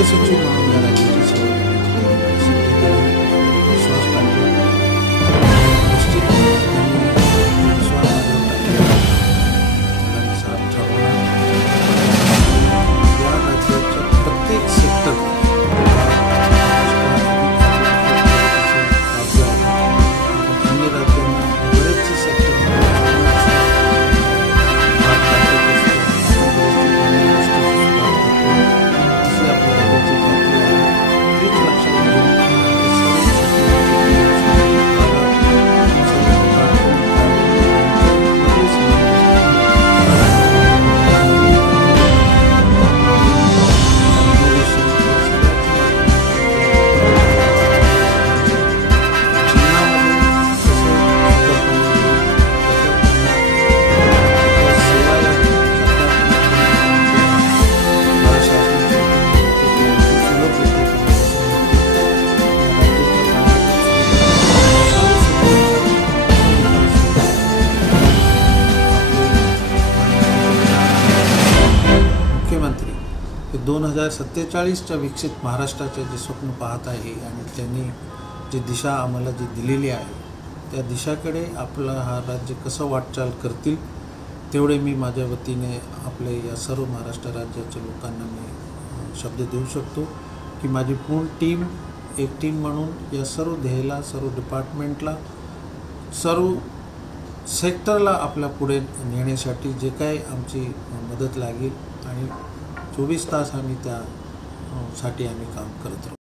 मुख्य सचिव म्हणून या राज्याची सेवा करण्याची संधी दिली, विश्वास टाकला. निश्चित त्यांनी विश्वास माझ्यावर टाकला. मला मी साथ ठरवणार. या राज्याच्या प्रत्येक सेक्टर अन्य राज्यांना बरेचसे सेक्टर मुख्यमंत्री 2047च्या विकसित महाराष्ट्राचे जे स्वप्न पाहत आहे आणि त्यांनी जी दिशा आम्हाला जी दिलेली आहे त्या दिशाकडे आपला हा राज्य कसं वाटचाल करतील तेवढे मी माझ्या वतीने आपले या सर्व महाराष्ट्र राज्याच्या लोकांना मी शब्द देऊ शकतो की माझी पूर्ण टीम एक टीम म्हणून या सर्व ध्येयाला, सर्व डिपार्टमेंटला, सर्व सेक्टरला आपल्या पुढे नेण्यासाठी जे काही आमची मदत लागेल आणि 24 तास आम्ही त्यासाठी काम करत राहू.